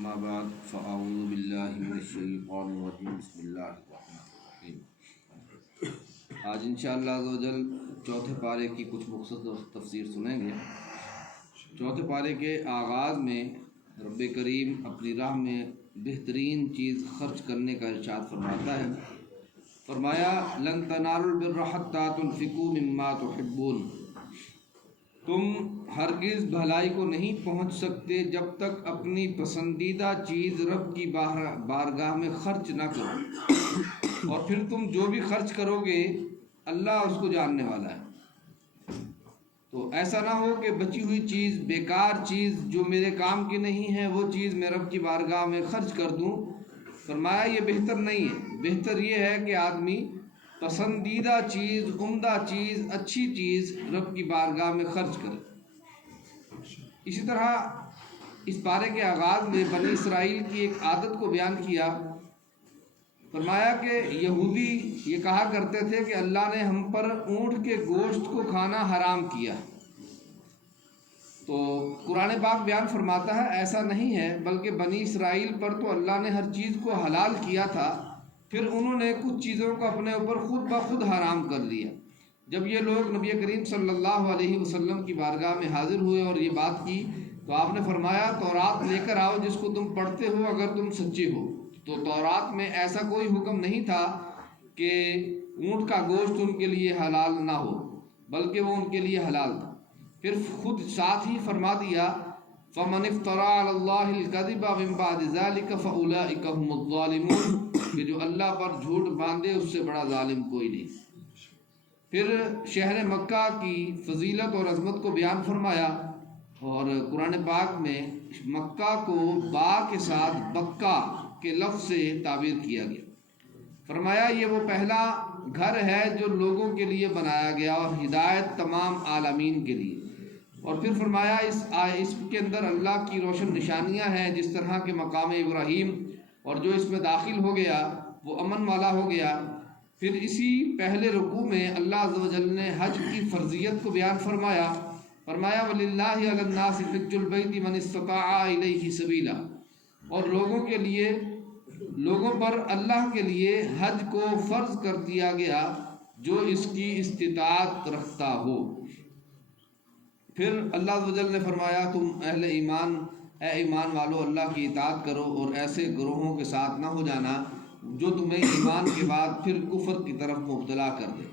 اما بعد فاعوذ باللہ من الشیطان الرجیم بسم اللہ الرحمن الرحیم۔ آج انشاءاللہ عز و جل چوتھے پارے کی کچھ مختصر تفسیر سنیں گے۔ چوتھے پارے کے آغاز میں رب کریم اپنی راہ میں بہترین چیز خرچ کرنے کا ارشاد فرماتا ہے۔ فرمایا لن تنالوا البر حتى تنفقوا مما تحبون، تم ہرگز بھلائی کو نہیں پہنچ سکتے جب تک اپنی پسندیدہ چیز رب کی بارگاہ میں خرچ نہ کرو، اور پھر تم جو بھی خرچ کرو گے اللہ اس کو جاننے والا ہے۔ تو ایسا نہ ہو کہ بچی ہوئی چیز، بیکار چیز جو میرے کام کی نہیں ہے، وہ چیز میں رب کی بارگاہ میں خرچ کر دوں۔ فرمایا یہ بہتر نہیں ہے، بہتر یہ ہے کہ آدمی پسندیدہ چیز، عمدہ چیز، اچھی چیز رب کی بارگاہ میں خرچ کرے۔ اسی طرح اس پارے کے آغاز میں بنی اسرائیل کی ایک عادت کو بیان کیا۔ فرمایا کہ یہودی یہ کہا کرتے تھے کہ اللہ نے ہم پر اونٹ کے گوشت کو کھانا حرام کیا۔ تو قرآن پاک بیان فرماتا ہے ایسا نہیں ہے، بلکہ بنی اسرائیل پر تو اللہ نے ہر چیز کو حلال کیا تھا، پھر انہوں نے کچھ چیزوں کو اپنے اوپر خود بخود حرام کر لیا۔ جب یہ لوگ نبی کریم صلی اللہ علیہ وسلم کی بارگاہ میں حاضر ہوئے اور یہ بات کی تو آپ نے فرمایا تورات لے کر آؤ جس کو تم پڑھتے ہو اگر تم سچے ہو۔ تو تورات میں ایسا کوئی حکم نہیں تھا کہ اونٹ کا گوشت ان کے لیے حلال نہ ہو، بلکہ وہ ان کے لیے حلال تھا۔ پھر خود ساتھ ہی فرما دیا فَمَنِ افْتَرَىٰ عَلَى اللَّهِ الْكَذِبَ مِن بَعْدِ ذَلِكَ فَأُولَٰئِكَ هُمُ الظَّالِمُونَ، کہ جو اللہ پر جھوٹ باندھے اس سے بڑا ظالم کوئی نہیں۔ پھر شہر مکہ کی فضیلت اور عظمت کو بیان فرمایا، اور قرآن پاک میں مکہ کو با کے ساتھ بکہ کے لفظ سے تعبیر کیا گیا۔ فرمایا یہ وہ پہلا گھر ہے جو لوگوں کے لیے بنایا گیا اور ہدایت تمام عالمین کے لیے۔ اور پھر فرمایا اس کے اندر اللہ کی روشن نشانیاں ہیں، جس طرح کے مقام ابراہیم، اور جو اس میں داخل ہو گیا وہ امن والا ہو گیا۔ پھر اسی پہلے رکوع میں اللہ عز و جل نے حج کی فرضیت کو بیان فرمایا۔ فرمایا وَلِلَّهِ عَلَى النَّاسِ حِجُّ الْبَيْتِ مَنِ اسْتَطَاعَ إِلَيْهِ سَبِيلًا، اور لوگوں پر اللہ کے لیے حج کو فرض کر دیا گیا جو اس کی استطاعت رکھتا ہو۔ پھر اللہ عز و جل نے فرمایا تم اہل ایمان، اے ایمان والو اللہ کی اطاعت کرو اور ایسے گروہوں کے ساتھ نہ ہو جانا جو تمہیں ایمان کے بعد پھر کفر کی طرف مبتلا کر دے۔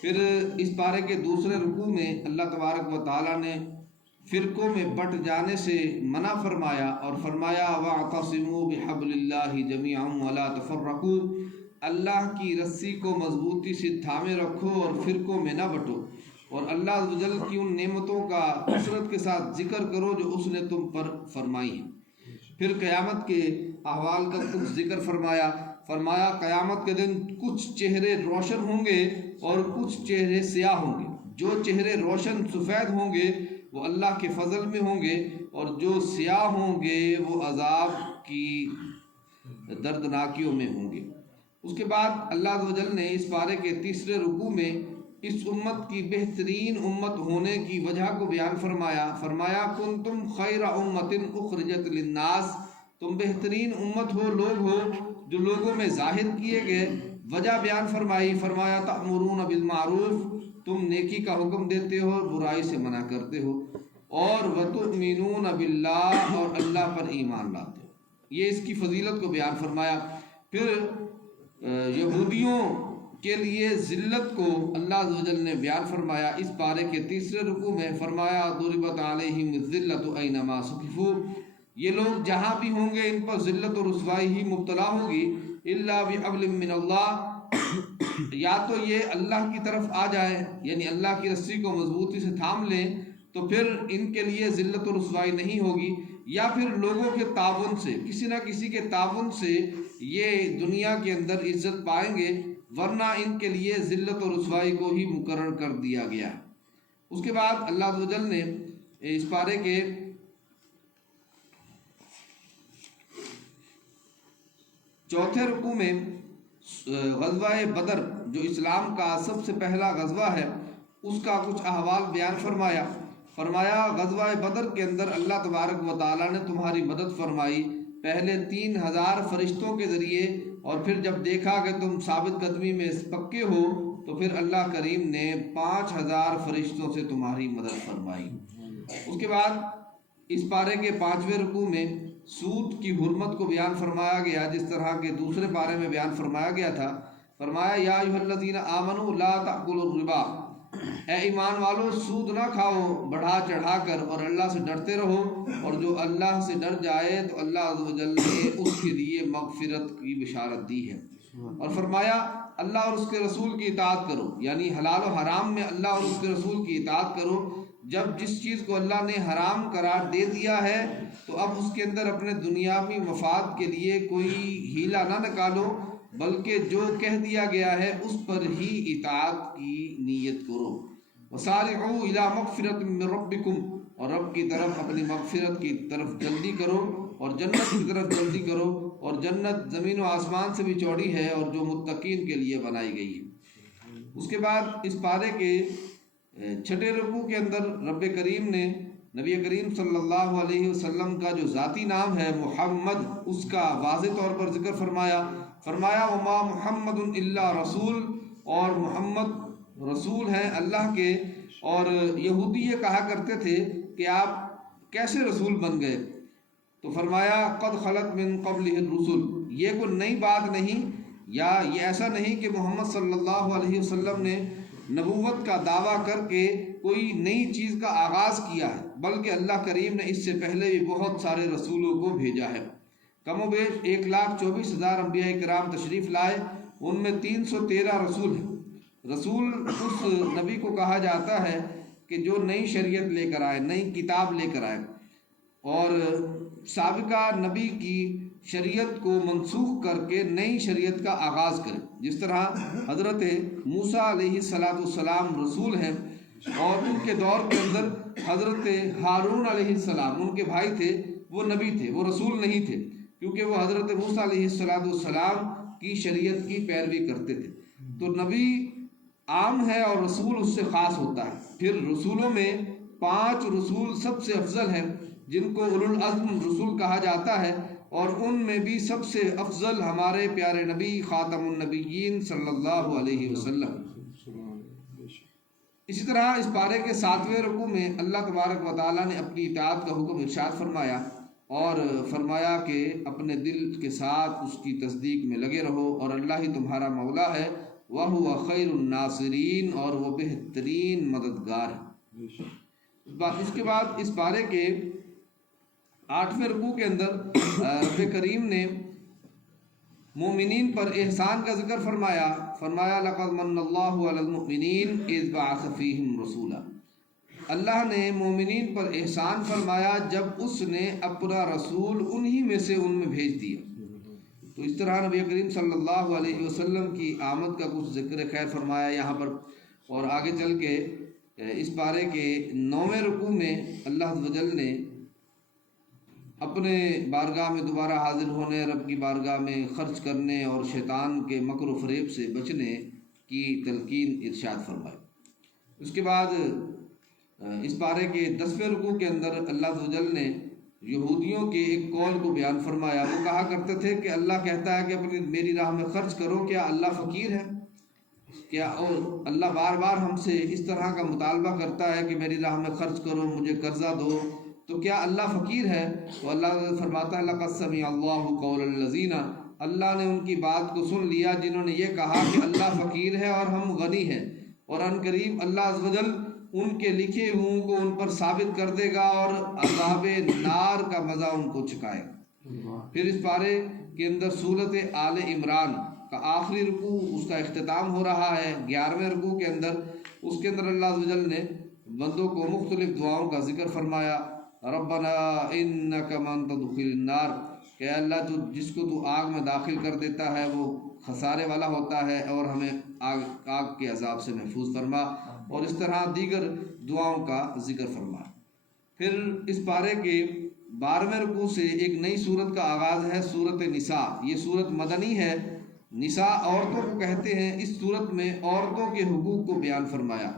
پھر اس پارے کے دوسرے رکوع میں اللہ تبارک و تعالیٰ نے فرقوں میں بٹ جانے سے منع فرمایا اور فرمایا وَاعْتَصِمُوا بِحَبْلِ اللَّهِ جَمِيعًا وَلَا تَفَرَّقُوا، اللہ کی رسی کو مضبوطی سے تھامے رکھو اور فرقوں میں نہ بٹو، اور اللہ عز و جل کی ان نعمتوں کا کثرت کے ساتھ ذکر کرو جو اس نے تم پر فرمائی ہیں۔ پھر قیامت کے احوال کا کچھ ذکر فرمایا۔ فرمایا قیامت کے دن کچھ چہرے روشن ہوں گے اور کچھ چہرے سیاہ ہوں گے۔ جو چہرے روشن سفید ہوں گے وہ اللہ کے فضل میں ہوں گے، اور جو سیاہ ہوں گے وہ عذاب کی دردناکیوں میں ہوں گے۔ اس کے بعد اللہ عز و جل نے اس پارے کے تیسرے رکوع میں اس امت کی بہترین امت ہونے کی وجہ کو بیان فرمایا۔ فرمایا کنتم خیر امت اخرجت للناس، تم بہترین امت ہو، لوگ ہو جو لوگوں میں ظاہر کیے گئے۔ وجہ بیان فرمائی۔ فرمایا تأمرون بالمعروف، تم نیکی کا حکم دیتے ہو اور برائی سے منع کرتے ہو، اور وتؤمنون باللہ، اور اللہ پر ایمان لاتے ہو۔ یہ اس کی فضیلت کو بیان فرمایا۔ پھر یہودیوں کے لیے ذلت کو اللہ عز و جل نے بیان فرمایا اس پارے کے تیسرے رکوع میں۔ فرمایا ضربت علیہم الذلۃ اینما ثقفوا، یہ لوگ جہاں بھی ہوں گے ان پر ذلت اور رسوائی ہی مبتلا ہوگی، الا بحبل من اللہ، یا تو یہ اللہ کی طرف آ جائیں، یعنی اللہ کی رسی کو مضبوطی سے تھام لیں تو پھر ان کے لیے ذلت و رسوائی نہیں ہوگی، یا پھر لوگوں کے تعاون سے، کسی نہ کسی کے تعاون سے یہ دنیا کے اندر عزت پائیں گے، ورنہ ان کے لیے ذلت و رسوائی کو ہی مقرر کر دیا گیا ہے۔ اس کے بعد اللہ عز و جل نے اس پارے کے چوتھے رکوع میں غزوہ بدر جو اسلام کا سب سے پہلا غزوہ ہے اس کا کچھ احوال بیان فرمایا۔ فرمایا غزوہ بدر کے اندر اللہ تبارک و تعالیٰ نے تمہاری مدد فرمائی، پہلے 3000 فرشتوں کے ذریعے، اور پھر جب دیکھا کہ تم ثابت قدمی میں پکے ہو تو پھر اللہ کریم نے 5000 فرشتوں سے تمہاری مدد فرمائی۔ اس کے بعد اس پارے کے 5ویں رکوع میں سود کی حرمت کو بیان فرمایا گیا، جس طرح کے دوسرے پارے میں بیان فرمایا گیا تھا۔ فرمایا یا ایھا الذین آمنوا لا تأکلوا الربا، اے ایمان والو سود نہ کھاؤ بڑھا چڑھا کر، اور اللہ سے ڈرتے رہو، اور جو اللہ سے ڈر جائے تو اللہ عز و جل نے اس کے لیے مغفرت کی بشارت دی ہے۔ اور فرمایا اللہ اور اس کے رسول کی اطاعت کرو، یعنی حلال و حرام میں اللہ اور اس کے رسول کی اطاعت کرو۔ جب جس چیز کو اللہ نے حرام قرار دے دیا ہے تو اب اس کے اندر اپنے دنیاوی مفاد کے لیے کوئی ہیلا نہ نکالو، بلکہ جو کہہ دیا گیا ہے اس پر ہی اطاعت کی نیت کرو۔ وسارعوا الی مغفرۃ من ربکم، اور رب کی طرف اپنی مغفرت کی طرف جلدی کرو، اور جنت کی طرف جلدی کرو، اور جنت زمین و آسمان سے بھی چوڑی ہے اور جو متقین کے لیے بنائی گئی ہے۔ اس کے بعد اس پارے کے 6 رکوع کے اندر رب کریم نے نبی کریم صلی اللہ علیہ وسلم کا جو ذاتی نام ہے محمد، اس کا واضح طور پر ذکر فرمایا وما محمد الا رسول، اور محمد رسول ہیں اللہ کے۔ اور یہودی یہ کہا کرتے تھے کہ آپ کیسے رسول بن گئے؟ تو فرمایا قد خلت من قبلہ الرسل، یہ کوئی نئی بات نہیں، یا یہ ایسا نہیں کہ محمد صلی اللہ علیہ وسلم نے نبوت کا دعویٰ کر کے کوئی نئی چیز کا آغاز کیا ہے، بلکہ اللہ کریم نے اس سے پہلے بھی بہت سارے رسولوں کو بھیجا ہے۔ کم و بیش 1,24,000 انبیاء کرام تشریف لائے، ان میں 313 رسول ہیں۔ رسول اس نبی کو کہا جاتا ہے کہ جو نئی شریعت لے کر آئے، نئی کتاب لے کر آئے، اور سابقہ نبی کی شریعت کو منسوخ کر کے نئی شریعت کا آغاز کرے۔ جس طرح حضرت موسیٰ علیہ السلام رسول ہیں، اور ان کے دور کے اندر حضرت ہارون علیہ السلام ان کے بھائی تھے، وہ نبی تھے، وہ رسول نہیں تھے، کیونکہ وہ حضرت موسیٰ علیہ السلام کی شریعت کی پیروی کرتے تھے۔ تو نبی عام ہے اور رسول اس سے خاص ہوتا ہے۔ پھر رسولوں میں 5 رسول سب سے افضل ہیں، جن کو اولو العزم رسول کہا جاتا ہے، اور ان میں بھی سب سے افضل ہمارے پیارے نبی خاتم النبیین صلی اللہ علیہ وسلم۔ اسی طرح اس پارے کے 7ویں رکوع میں اللہ تبارک و تعالیٰ نے اپنی اطاعت کا حکم ارشاد فرمایا، اور فرمایا کہ اپنے دل کے ساتھ اس کی تصدیق میں لگے رہو، اور اللہ ہی تمہارا مولا ہے، وَهُوَ خَيْرُ النَّاصِرِينَ، اور وہ بہترین مددگار ہے۔ اس کے بعد اس پارے کے 8ویں رکوع کے اندر رب کریم نے مومنین پر احسان کا ذکر فرمایا لقد من اللہ علی المؤمنین اذ بعث فیہم رسولا، اللہ نے مومنین پر احسان فرمایا جب اس نے اپنا رسول انہی میں سے ان میں بھیج دیا۔ تو اس طرح نبی کریم صلی اللہ علیہ وسلم کی آمد کا کچھ ذکر خیر فرمایا یہاں پر، اور آگے چل کے اس پارے کے 9ویں رکوع میں اللہ عز و جل نے اپنے بارگاہ میں دوبارہ حاضر ہونے، رب کی بارگاہ میں خرچ کرنے اور شیطان کے مکر و فریب سے بچنے کی تلقین ارشاد فرمائی۔ اس کے بعد اس پارے کے 10ویں رکوع کے اندر اللہ عز و جل نے یہودیوں کے ایک قول کو بیان فرمایا۔ وہ کہا کرتے تھے کہ اللہ کہتا ہے کہ اپنی میری راہ میں خرچ کرو، کیا اللہ فقیر ہے؟ کیا اور اللہ بار بار ہم سے اس طرح کا مطالبہ کرتا ہے کہ میری راہ میں خرچ کرو، مجھے قرضہ دو، تو کیا اللہ فقیر ہے؟ تو اللہ فرماتا ہے لقد سمع اللہ قول الذین، اللہ نے ان کی بات کو سن لیا جنہوں نے یہ کہا کہ اللہ فقیر ہے اور ہم غنی ہیں، اور ان قریب اللہ عز و جل ان کے لکھے ہوں کو ان پر ثابت کر دے گا اور عذاب نار کا مزہ ان کو چکھائے گا۔ پھر اس پارے کے اندر سورۃ آل عمران کا آخری رکوع، اس کا اختتام ہو رہا ہے 11ویں رکوع کے اندر۔ اس کے اندر اللہ عز و جل نے بندوں کو مختلف دعاؤں کا ذکر فرمایا۔ ربنا انک من تدخل النار، کہ اللہ تو جس کو تو آگ میں داخل کر دیتا ہے وہ خسارے والا ہوتا ہے، اور ہمیں آگ کے عذاب سے محفوظ فرما، اور اس طرح دیگر دعاؤں کا ذکر فرما۔ پھر اس پارے کے 12ویں رکوع سے ایک نئی صورت کا آغاز ہے، صورت نساء۔ یہ صورت مدنی ہے، نساء عورتوں کو کہتے ہیں۔ اس صورت میں عورتوں کے حقوق کو بیان فرمایا،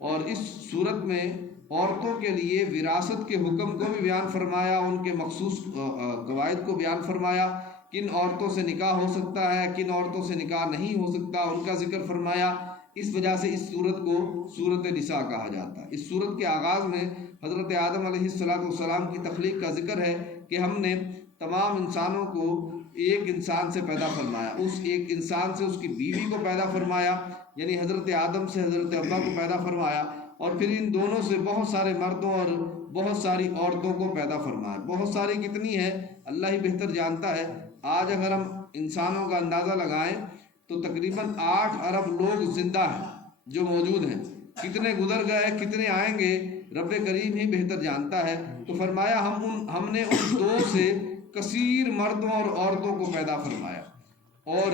اور اس صورت میں عورتوں کے لیے وراثت کے حکم کو بھی بیان فرمایا، ان کے مخصوص قواعد کو بیان فرمایا، کن عورتوں سے نکاح ہو سکتا ہے، کن عورتوں سے نکاح نہیں ہو سکتا، ان کا ذکر فرمایا۔ اس وجہ سے اس صورت کو صورت نساء کہا جاتا ہے۔ اس صورت کے آغاز میں حضرت آدم علیہ السلام کی تخلیق کا ذکر ہے کہ ہم نے تمام انسانوں کو ایک انسان سے پیدا فرمایا، اس ایک انسان سے اس کی بیوی کو پیدا فرمایا، یعنی حضرت آدم سے حضرت حوا کو پیدا فرمایا، اور پھر ان دونوں سے بہت سارے مردوں اور بہت ساری عورتوں کو پیدا فرمایا۔ بہت ساری کتنی ہے اللہ ہی بہتر جانتا ہے۔ آج اگر ہم انسانوں کا اندازہ لگائیں تو تقریباً 8 ارب لوگ زندہ ہیں جو موجود ہیں۔ کتنے گزر گئے، کتنے آئیں گے، رب کریم ہی بہتر جانتا ہے۔ تو فرمایا ہم نے ان 2 سے کثیر مردوں اور عورتوں کو پیدا فرمایا، اور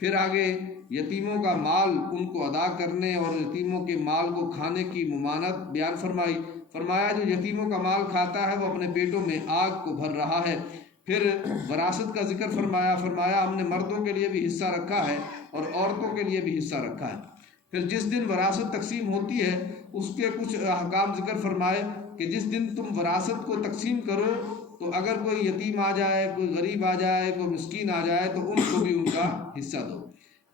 پھر آگے یتیموں کا مال ان کو ادا کرنے اور یتیموں کے مال کو کھانے کی ممانعت بیان فرمائی۔ فرمایا جو یتیموں کا مال کھاتا ہے وہ اپنے پیٹوں میں آگ کو بھر رہا ہے۔ پھر وراثت کا ذکر فرمایا۔ فرمایا ہم نے مردوں کے لیے بھی حصہ رکھا ہے اور عورتوں کے لیے بھی حصہ رکھا ہے۔ پھر جس دن وراثت تقسیم ہوتی ہے اس کے کچھ احکام ذکر فرمائے کہ جس دن تم وراثت کو تقسیم کرو تو اگر کوئی یتیم آ جائے، کوئی غریب آ جائے، کوئی مسکین آ جائے تو ان کو بھی ان کا حصہ دو۔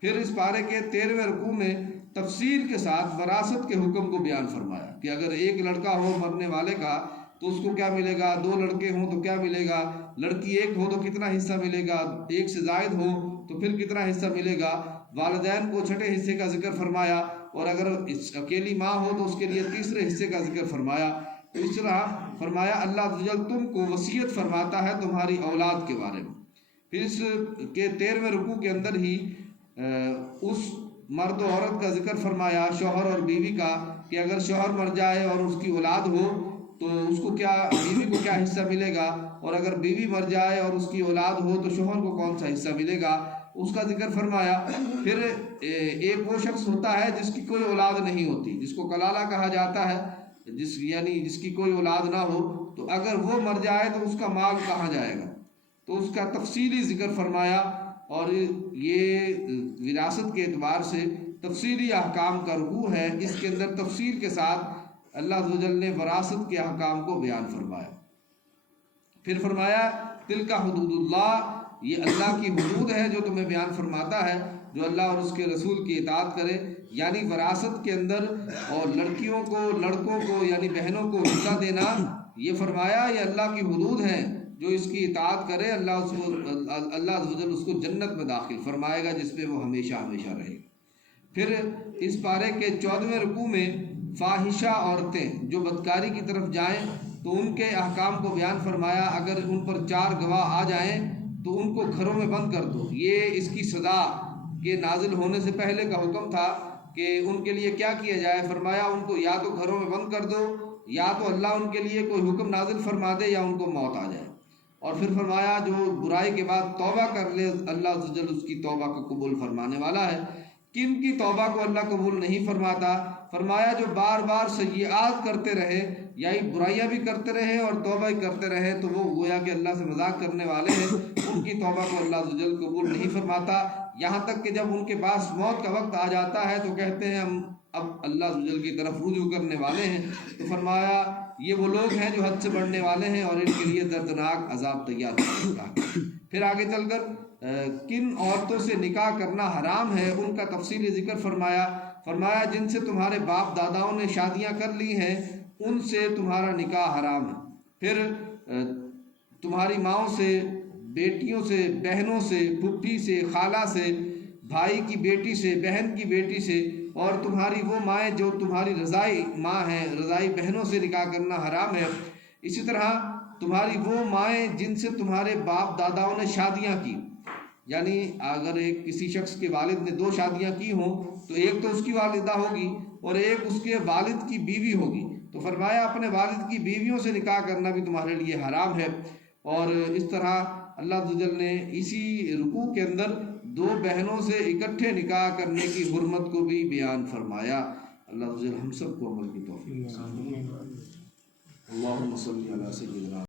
پھر اس پارے کے 13ویں رکوع میں تفصیل کے ساتھ وراثت کے حکم کو بیان فرمایا کہ اگر ایک لڑکا ہو مرنے والے کا تو اس کو کیا ملے گا، 2 لڑکے ہوں تو کیا ملے گا، لڑکی ایک ہو تو کتنا حصہ ملے گا، 1 سے زائد ہو تو پھر کتنا حصہ ملے گا۔ والدین کو چھٹے حصے کا ذکر فرمایا، اور اگر اکیلی ماں ہو تو اس کے لیے تیسرے حصے کا ذکر فرمایا۔ تو اس طرح فرمایا اللہ عز و جل تم کو وصیت فرماتا ہے تمہاری اولاد کے بارے میں۔ پھر اس کے 13ویں رکوع کے اندر ہی اس مرد و عورت کا ذکر فرمایا، شوہر اور بیوی کا، کہ اگر شوہر مر جائے اور اس کی اولاد ہو تو اس کو کیا، بیوی کو کیا حصہ ملے گا، اور اگر بیوی مر جائے اور اس کی اولاد ہو تو شوہر کو کون سا حصہ ملے گا، اس کا ذکر فرمایا۔ پھر ایک وہ شخص ہوتا ہے جس کی کوئی اولاد نہیں ہوتی، جس کو کلالہ کہا جاتا ہے، یعنی جس کی کوئی اولاد نہ ہو، تو اگر وہ مر جائے تو اس کا مال کہاں جائے گا، تو اس کا تفصیلی ذکر فرمایا۔ اور یہ وراثت کے اعتبار سے تفصیلی احکام کا رکوع ہے، اس کے اندر تفصیل کے ساتھ اللہ عز و جل نے وراثت کے احکام کو بیان فرمایا۔ پھر فرمایا تلک حدود اللہ، یہ اللہ کی حدود ہے جو تمہیں بیان فرماتا ہے، جو اللہ اور اس کے رسول کی اطاعت کرے، یعنی وراثت کے اندر اور لڑکیوں کو لڑکوں کو یعنی بہنوں کو حصہ دینا، یہ فرمایا یہ اللہ کی حدود ہیں، جو اس کی اطاعت کرے اللہ عز و جل اس کو جنت میں داخل فرمائے گا جس میں وہ ہمیشہ ہمیشہ رہے گا۔ پھر اس پارے کے 14ویں رکوع میں فاحشہ عورتیں جو بدکاری کی طرف جائیں تو ان کے احکام کو بیان فرمایا۔ اگر ان پر 4 گواہ آ جائیں تو ان کو گھروں میں بند کر دو۔ یہ اس کی سزا کے نازل ہونے سے پہلے کا حکم تھا کہ ان کے لیے کیا کیا جائے۔ فرمایا ان کو یا تو گھروں میں بند کر دو، یا تو اللہ ان کے لیے کوئی حکم نازل فرما دے، یا ان کو موت آ جائے۔ اور پھر فرمایا جو برائی کے بعد توبہ کر لے اللہ عز و جل اس کی توبہ کو قبول فرمانے والا ہے۔ کن کی توبہ کو اللہ قبول نہیں فرماتا؟ فرمایا جو بار بار سیئات کرتے رہے، یعنی برائیاں بھی کرتے رہے اور توبہ ہی کرتے رہے، تو وہ گویا کہ اللہ سے مذاق کرنے والے ہیں، ان کی توبہ کو اللہ عز و جل قبول نہیں فرماتا۔ یہاں تک کہ جب ان کے پاس موت کا وقت آ جاتا ہے تو کہتے ہیں ہم اب اللہ عز و جل کی طرف رجوع کرنے والے ہیں۔ تو فرمایا یہ وہ لوگ ہیں جو حد سے بڑھنے والے ہیں اور ان کے لیے دردناک عذاب تیار ہے۔ پھر آگے چل کر کن عورتوں سے نکاح کرنا حرام ہے ان کا تفصیلی ذکر فرمایا۔ فرمایا جن سے تمہارے باپ داداؤں نے شادیاں کر لی ہیں ان سے تمہارا نکاح حرام ہے۔ پھر تمہاری ماؤں سے، بیٹیوں سے، بہنوں سے، پھپھی سے، خالہ سے، بھائی کی بیٹی سے، بہن کی بیٹی سے، اور تمہاری وہ مائیں جو تمہاری رضائی ماں ہیں، رضائی بہنوں سے نکاح کرنا حرام ہے۔ اسی طرح تمہاری وہ مائیں جن سے تمہارے باپ داداؤں نے شادیاں کی، یعنی اگر ایک کسی شخص کے والد نے 2 شادیاں کی ہوں تو ایک تو اس کی والدہ ہوگی اور ایک اس کے والد کی بیوی ہوگی، تو فرمایا اپنے والد کی بیویوں سے نکاح کرنا بھی تمہارے لیے حرام ہے۔ اور اس طرح اللہ عز و جل نے اسی رکوع کے اندر 2 بہنوں سے اکٹھے نکاح کرنے کی حرمت کو بھی بیان فرمایا۔ اللہ عز و جل ہم سب کو عمل کی توفیق۔ اللہم صلی علی سیدنا